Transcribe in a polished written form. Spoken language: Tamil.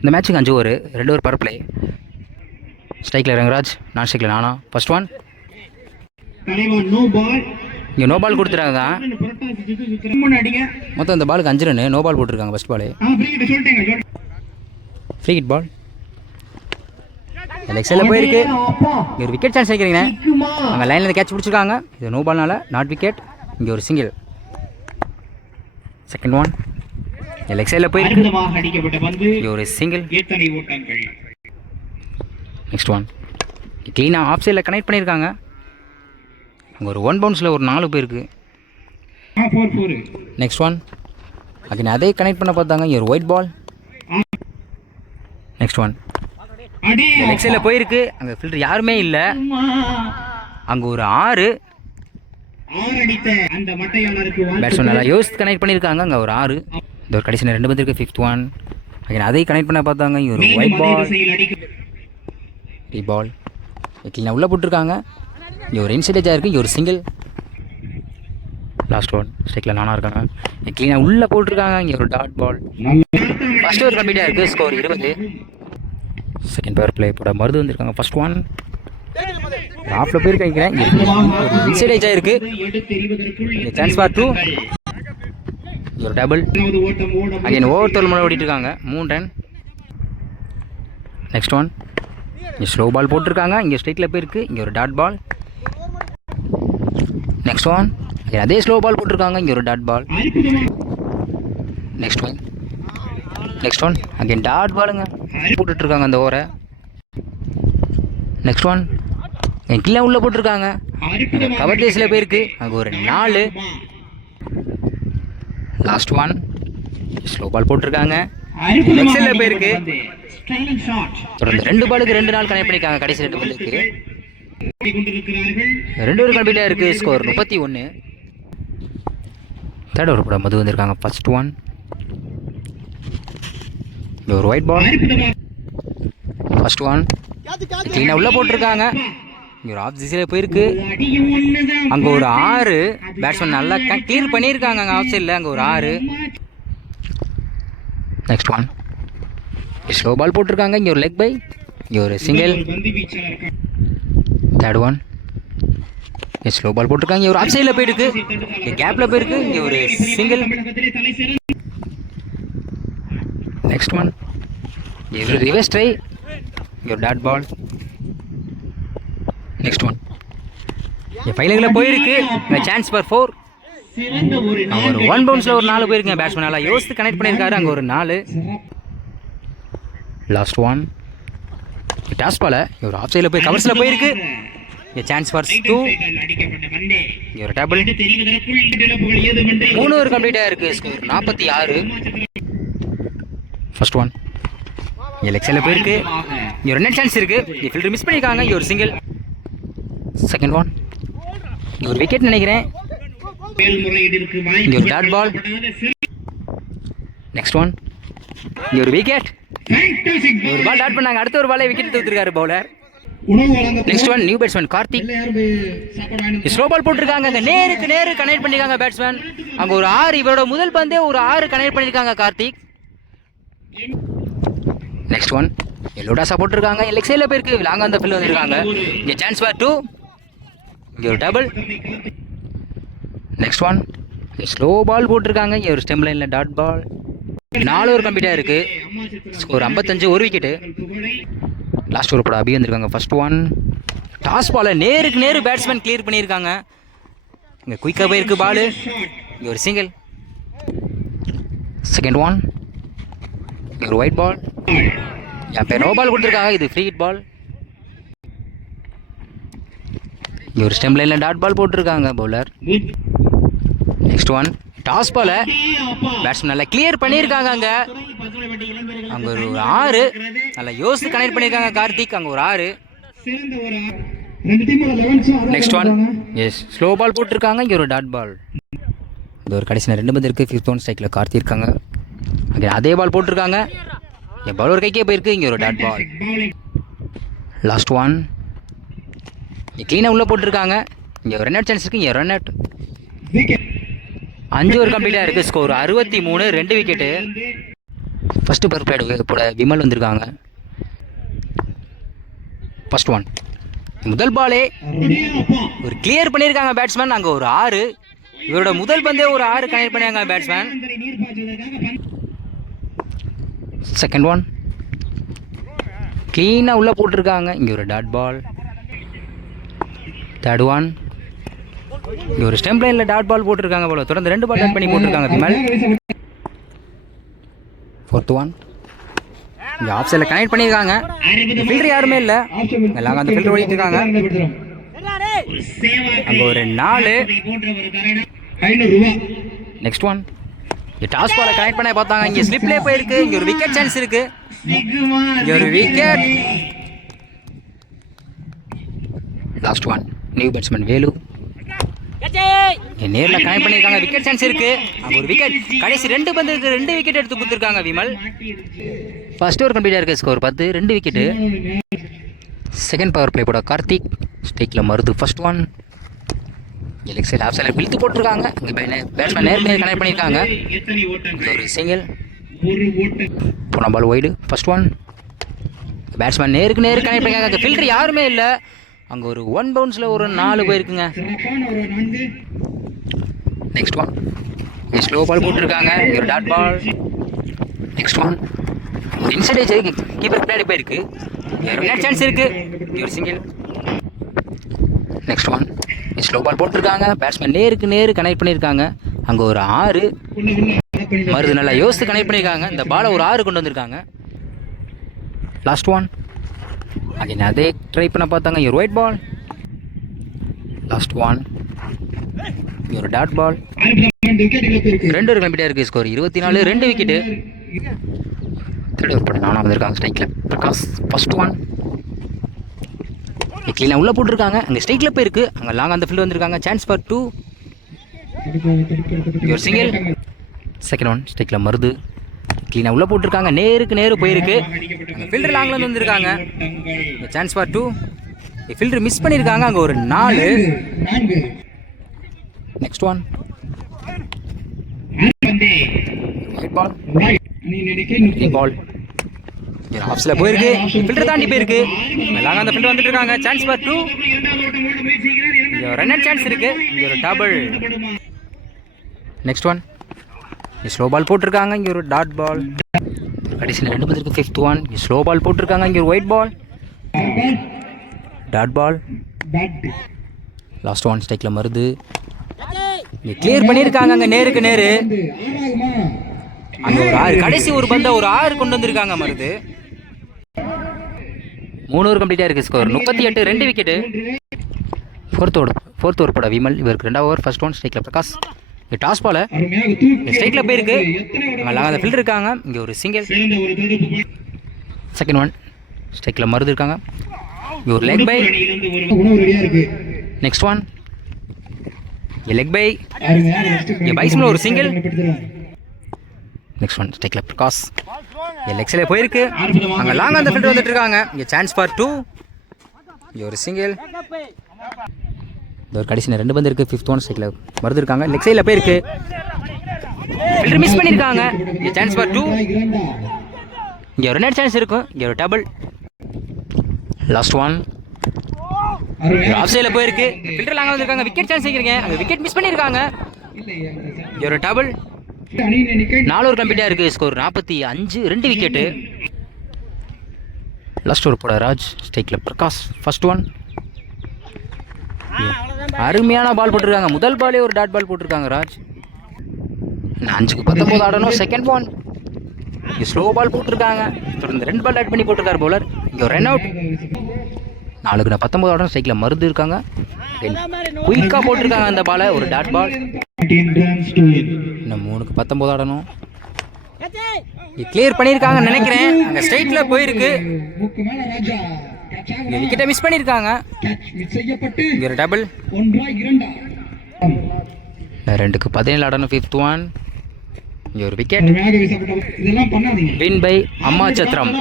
இந்த மேட்ச்சுக்கு 5 ஓவர் 2 ஓவர் பவர் பிளே. ஸ்ட்ரைக்கில் ரங்கராஜ், நான் ஸ்ட்ரைக்கில் நானா. First one. இங்கே நோ பால் கொடுத்துட்டாங்க. மொத்தம் இந்த பாலுக்கு 5 ரன். நோ பால் போட்டிருக்காங்க first ball. Free hit ball. லெக்ஸில் போயிருக்கு. இங்கே ஒரு விக்கெட் சான்ஸ் நினைக்கிறீங்க. அங்கே லைனில் கேட்ச் பிடிச்சிருக்காங்க. இது நோ பால்னால நாட் விக்கெட். இங்கே ஒரு சிங்கிள். Second one. லெக் சைடில் போயிருக்கு. இங்கே ஒரு சிங்கிள். Next one. க்ளீனாக ஆஃப் சைடில் கனெக்ட் பண்ணியிருக்காங்க. அங்கே ஒரு 1 பவுன்ஸில் ஒரு 4 போயிருக்கு. Next one. அங்கே அதே கனெக்ட் பண்ண பார்த்தாங்க. இங்கே ஒரு white ball. Next one. Leg சைடில் போயிருக்கு. அங்கே ஃபில்டர் யாருமே இல்லை. அங்கே ஒரு 6. பேட்ஸ்மேன் நல்லா யோசித்து கனெக்ட் பண்ணியிருக்காங்க. அங்கே ஒரு 6. இந்த ஒரு கடைசியில் 2 பந்து இருக்குது. 5th one. அங்கே அதே கனெக்ட் பண்ண பார்த்தாங்க. இங்கே ஒரு ஒயிட் பால். பால் க்ளீனாக உள்ளே போட்டிருக்காங்க. இங்கே ஒரு இன்சைடேஜாக இருக்குது. இங்கே ஒரு சிங்கிள். Last one. ஸ்ட்ரைக்கில் நானாக இருக்காங்க. க்ளீனாக உள்ளே போட்டிருக்காங்க. இங்கே ஒரு டாட் பால். ஃபஸ்ட் ஓவர் கம்ப்ளீட்டாக இருக்குது. ஸ்கோர் 20. செகண்ட் பவர் பிளே போட மருந்து வந்திருக்காங்க. First one. ஆஃபில் போயிருக்கேன். இன்சைடேஜாக இருக்குது. Chance for 2. ஒரு டபுள். அகைன் ஓவர் 12 முறை ஓடிட்டு இருக்காங்க. 3 ரன். Next one. இங்கே ஸ்லோ பால் போட்டிருக்காங்க. இங்கே ஸ்ட்ரைக்கில் போயிருக்கு. இங்கே ஒரு டாட் பால். Next one. அதே ஸ்லோ பால் போட்டிருக்காங்க. இங்கே ஒரு dot ball. Next one. Next one. Again dot பாலுங்க போட்டுட்ருக்காங்க அந்த ஓவரை. Next one. கீழே உள்ளே போட்டிருக்காங்க. கவர் டேஸில் போயிருக்கு. அங்கே ஒரு 4. Last one. ஸ்லோ பால் போட்டிருக்காங்க. நெக்ஸ்டில் போயிருக்கு. தொடர்ந்து 2 பாலுக்கு 2 நாள் கனெக்ட் பண்ணியிருக்காங்க. கடைசி 2 பாலுக்கு 2 ஓவர் கம்ப்ளீட்டாக இருக்குது. ஸ்கோர் 31. தேர்ட் ஓவர் கூட மது வந்திருக்காங்க. First one. ஒரு ஒயிட் பால். First one. க்ளீனாக உள்ளே போட்டிருக்காங்க. இங்கே ஒரு ஆஃப் திசையில் போயிருக்கு. அங்கே ஒரு 6. பேட்ஸ்மேன் நல்லா கிளியர் பண்ணியிருக்காங்க. அங்கே ஆஃப் சைடில் அங்கே ஒரு 6. Next one. ஸ்லோ பால் போட்டிருக்காங்க. இங்கே ஒரு லெக் பை. இங்கே ஒரு single. Third one. Slow ball போட்டிருக்காங்க. இங்கே ஒரு ஆஃப் சைடில் போயிருக்கு. இங்கே கேப்பில் போயிருக்கு. இங்கே ஒரு சிங்கிள். Next one. இங்கே ஒரு ரிவர்ஸ் ட்ரை. இங்கே ஒரு டாட் பால். Next one. இங்கே ஃபைனலில் போயிருக்கு. இங்கே சான்ஸ் ஃபார் 4. அங்கே ஒரு 1 பவுன்ஸில் ஒரு 4 போயிருக்குங்க. பேட்ஸ்மேன் நல்லா யோசித்து கனெக்ட் பண்ணியிருக்காரு. அங்கே ஒரு 4. Last one. Toss ball. ஒரு ஆஃப் சைடில் போய் கவர்ஸில் போயிருக்கு. இங்கே சான்ஸ் ஃபார் 2. இங்கே ஒரு டபுள். 3 ஓவர் கம்ப்ளீட்டாக இருக்குது. ஸ்கோர் 46. First one. இங்கே லெக் சைடில் போயிருக்கு. இங்கே ஒரு நெட் சான்ஸ் இருக்குது. இங்கே ஃபில்டர் மிஸ் பண்ணியிருக்காங்க. இங்கே ஒரு சிங்கிள். Second one. இங்கே ஒரு விக்கெட் நினைக்கிறேன். இங்கே ஒரு டாட் பால். Next one. இங்கே ஒரு விக்கெட். ஒரு பால் டாட் பண்ணாங்க. அடுத்த ஒரு பாலே விக்கெட் தூத்துருக்காரு bowler. Next one. New batsman Karthik. Slow ball போட்டிருக்காங்க. அங்கே நேருக்கு நேரு கனெக்ட் பண்ணியிருக்காங்க பேட்ஸ்மேன். அங்கே ஒரு 6. இவரோட முதல் பந்தே ஒரு 6 கனெக்ட் பண்ணியிருக்காங்க கார்த்திக். Next one. லோடாஸா போட்டிருக்காங்க. லெக் சைடில் போயிருக்கு. லாங் அந்த ஃபீல்ட் வந்திருக்காங்க. இங்கே சான்ஸ் ஃபார் 2. இங்கே ஒரு double. Next one. Slow ball போட்டிருக்காங்க. இங்கே ஒரு ஸ்டெம் லைனில் டாட் பால். 4 ஓவர் கம்ப்ளீட்டாக இருக்குது. ஸ்கோர் 55. ஒரு விக்கெட்டு. லாஸ்ட் ஓவர் கூட அபி வந்திருக்காங்க. First one. டாஸ் பாலை நேருக்கு நேரு பேட்ஸ்மேன் கிளியர் பண்ணியிருக்காங்க. இங்கே குயிக்காக போயிருக்கு பால். இங்கே ஒரு சிங்கிள். Second one. இங்கே ஒரு ஒயிட் பால். என் பேர் நோ பால் கொடுத்துருக்காங்க. இது ஃப்ரீ ஹிட் பால். இங்கே ஒரு ஸ்டெம் லைனில் டாட் பால் போட்டிருக்காங்க bowler. Next one. Toss ball batsman நல்லா கிளியர் பண்ணியிருக்காங்க. அங்கே ஒரு 6. நல்லா யோசித்து கனெக்ட் பண்ணியிருக்காங்க கார்த்திக். அங்கே ஒரு 6. Next one. எஸ் ஸ்லோ பால் போட்டிருக்காங்க. இங்கே ஒரு டாட் பால். இது ஒரு கடைசியில் 2 பந்து இருக்குது. 5th one. ஸ்ட்ரைக்கில் கார்த்தி இருக்காங்க. அங்கே அதே பால் போட்டிருக்காங்க. என் பவுலர் கைக்கே போயிருக்கு. இங்கே ஒரு டாட் பால். Last one. க்ளீனாக உள்ளே போட்டிருக்காங்க. இங்கே ஒரு ரன் அவுட் சான்ஸ் இருக்குது. இங்கே ரன் அவுட். 5 ஓவர் கம்ப்ளீட்டாக இருக்குது. Score 63. 2 wicket. First power play போட விமல் வந்திருக்காங்க. First one. முதல் பாலே ஒரு கிளியர் பண்ணியிருக்காங்க பேட்ஸ்மேன். அங்கே ஒரு 6. இவரோட முதல் பந்தே ஒரு 6 கனெக்ட் பண்ணியிருக்காங்க பேட்ஸ்மேன். செகண்ட் ஒன் க்ளீனாக உள்ளே போட்டிருக்காங்க. இங்கே ஒரு டாட் பால். தேர்ட் ஒன் இங்கே ஒரு ஸ்டெம்ப் லைனில் டாட் பால் போட்டிருக்காங்க போல. தொடர்ந்து 2 பால் டாட் பண்ணி போட்டிருக்காங்க விமல். ஃபோர்த் ஒன் இங்கே ஆஃப் சைடில் கனெக்ட் பண்ணியிருக்காங்க. ஃபில்டர் யாருமே இல்லை, எல்லாம் அந்த ஃபில்டர் ஓடிட்டு இருக்காங்க. அங்கே ஒரு 4. நெக்ஸ்ட் ஒன் இங்கே டாஸ் பாலை கனெக்ட் பண்ண பார்த்தாங்க. இங்கே ஸ்லிப்லேயே போயிருக்கு. இங்கே ஒரு விக்கெட் சான்ஸ் இருக்கு. இங்கே ஒரு wicket. Last one new batsman Velu நேரில் கனெக்ட் பண்ணியிருக்காங்க. விக்கெட் சான்ஸ் இருக்கு. அங்கே ஒரு விக்கெட். கடைசி 2 பந்துக்கு 2 விக்கெட் எடுத்து கொடுத்துருக்காங்க விமல். ஃபர்ஸ்ட் ஓவர் கம்ப்ளீட்டாக இருக்குது. Score 10, 2 wicket. Second power play போட கார்த்திக். ஸ்டேக்கில் Marudhu. First one leg side off சைடில் இழுத்து போட்டிருக்காங்க. இங்கே பேட்ஸ்மேன் நேர்மையாக கனெக்ட் பண்ணியிருக்காங்க. ஒரு சிங்கிள். போன ball wide. First one batsman நேருக்கு நேரு கனெக்ட் பண்ணியிருக்காங்க. ஃபில்டர் யாருமே இல்லை. அங்கே ஒரு 1 பவுன்ஸில் ஒரு 4 போயிருக்குங்க. நெக்ஸ்ட் ஒன் ஸ்லோ பால் போட்டிருக்காங்க. ஒரு dot ball. Next one inside edge keeper பின்னாடி போயிருக்கு. ஒரு சான்ஸ் இருக்கு. ஒரு single. Next one slow ball போட்டிருக்காங்க. பேட்ஸ்மேன் நேருக்கு நேரு கனெக்ட் பண்ணியிருக்காங்க. அங்கே ஒரு 6. மருது நல்லா யோசித்து கனெக்ட் பண்ணியிருக்காங்க. இந்த பாலை ஒரு 6 கொண்டு வந்திருக்காங்க. லாஸ்ட் ஒன் அகைன் அதே ட்ரை பண்ண பார்த்தாங்க. ஒரு ஒயிட் பால். லாஸ்ட் ஒன் ஒரு டாட் பால். 2 ஒரு கம்ப்ளீட்டாக இருக்குது. Score 24, 2 wicket. தேர்ட் ஓவர் போட்டு 4 வந்திருக்காங்க. ஸ்ட்ரைக்கில் பிரகாஷ். ஃபர்ஸ்ட் ஒன் க்ளீனாக உள்ளே போட்டிருக்காங்க. அங்கே ஸ்ட்ரைக்கில் போயிருக்கு. அங்கே லாங் அந்த ஃபீல்டு வந்திருக்காங்க. Chance for 2. ஒரு சிங்கிள். செகண்ட் ஒன் ஸ்ட்ரைக்கில் மருது. க்ளீனாக உள்ளே போட்டிருக்காங்க. நேருக்கு நேரு போயிருக்கு. ஃபில்டர் லாங்லேருந்து வந்திருக்காங்க. Chance for 2. ஃபில்டர் மிஸ் பண்ணியிருக்காங்க. அங்கே ஒரு 4. நெக்ஸ்ட் ஒன் பால். பால் ஆஃப்ஸில் போயிருக்கு. ஃபில்டர் தாண்டி போயிருக்கு. லாங் அந்த ஃபில்டர் வந்துட்டு இருக்காங்க. Chance for 2. இங்கே ரன் அவுட் சான்ஸ் இருக்கு. இங்கே ஒரு double. Next one slow ball போட்டிருக்காங்க. இங்கே ஒரு டாட் பால். கடைசியில் 2 பந்திருக்கு. ஃபிஃப்த் ஒன் ஸ்லோ பால் போட்டிருக்காங்க. இங்கே ஒரு white ball. Dot ball. Last one ஸ்ட்ரைக்கில் மருது. இங்கே கிளியர் பண்ணியிருக்காங்க. அங்கே நேருக்கு நேரு. அங்கே ஒரு 6. கடைசி ஒரு பந்தை ஒரு 6 கொண்டு வந்திருக்காங்க மருது. 3 ஓவர் கம்ப்ளீட்டாக இருக்குது. Score 38, 2 wicket. ஃபோர்த் ஓவர் போட விமல். இவருக்கு 2வது ஓவர். ஃபர்ஸ்ட் ஒன் ஸ்ட்ரைக்கில் பிரகாஷ். இங்கே டாஸ் பால் ஸ்ட்ரைக்கில் போயிருக்கு. அங்கே அந்த ஃபீல்டர் இருக்காங்க. இங்கே ஒரு சிங்கிள். செகண்ட் ஒன் ஸ்ட்ரைக்கில் மருது இருக்காங்க. இங்கே ஒரு leg by. Next one leg bye. இங்கே பைஸ்மில் ஒரு சிங்கிள். நெக்ஸ்ட் ஒன் ஸ்ட்ரைக்கில் பிரகாஷ். லெக் சைடில் போயிருக்கு. அங்கே லாங் அந்த ஃபீல்டர் வந்துட்டு இருக்காங்க. இங்கே சான்ஸ் ஃபார் 2. இங்கே ஒரு சிங்கிள். இந்த ஒரு கடைசி 2 பந்து இருக்குது. ஃபிஃப்த் ஒன் ஸ்ட்ரைக்கில் மருது இருக்காங்க. லெக் சைடில் போயிருக்கு. ஃபில்டர் மிஸ் பண்ணியிருக்காங்க. இங்கே சான்ஸ் ஃபார் 2. இங்கே ஒரு நெட் சான்ஸ் இருக்கும். இங்கே ஒரு டபுள். லாஸ்ட் ஒன் ஆஃப் சைடில் போயிருக்கு. ஃபில்டர் லாங்க வந்திருக்காங்க. விக்கெட் சான்ஸ் வைக்கிறீங்க. அங்கே விக்கெட் மிஸ் பண்ணியிருக்காங்க. இங்கே ஒரு டபுள். 4 ஓவர் கம்ப்ளீட்டாக இருக்குது. Score 45, 2 wicket. லாஸ்ட் ஓவர் போட ராஜ். ஸ்ட்ரைக்கில் பிரகாஷ். ஃபர்ஸ்ட் ஒன் அருமையான பால் போட்டிருக்காங்க. முதல் பாலே ஒரு டாட் பால் போட்டிருக்காங்க ராஜ். 5க்கு 19 ஆடணும். செகண்ட் ஒன் இங்கே ஸ்லோ பால் போட்டிருக்காங்க. தொடர்ந்து 2 பால் ஆட் பண்ணி போட்டிருக்காரு பவுலர். இங்கே ஒரு ரன் அவுட். 4க்கு 19 ஆடணும். ஸ்ட்ரைக்கில் மருது இருக்காங்க. குயிக்காக போட்டிருக்காங்க அந்த பாலை. ஒரு டாட் பால். இன்னும் 3க்கு 19 ஆடணும். கிளியர் பண்ணியிருக்காங்கன்னு நினைக்கிறேன். அங்கே ஸ்ட்ரைட்டில் போயிருக்கு. விக்கெட்டை மிஸ் பண்ணியிருக்காங்க. இங்கே ஒரு டபுள். 2க்கு 17 ஆடணும். ஃபிஃப்த் ஒன் இங்கே ஒரு விக்கெட். வின் பை அம்மா சத்திரம்.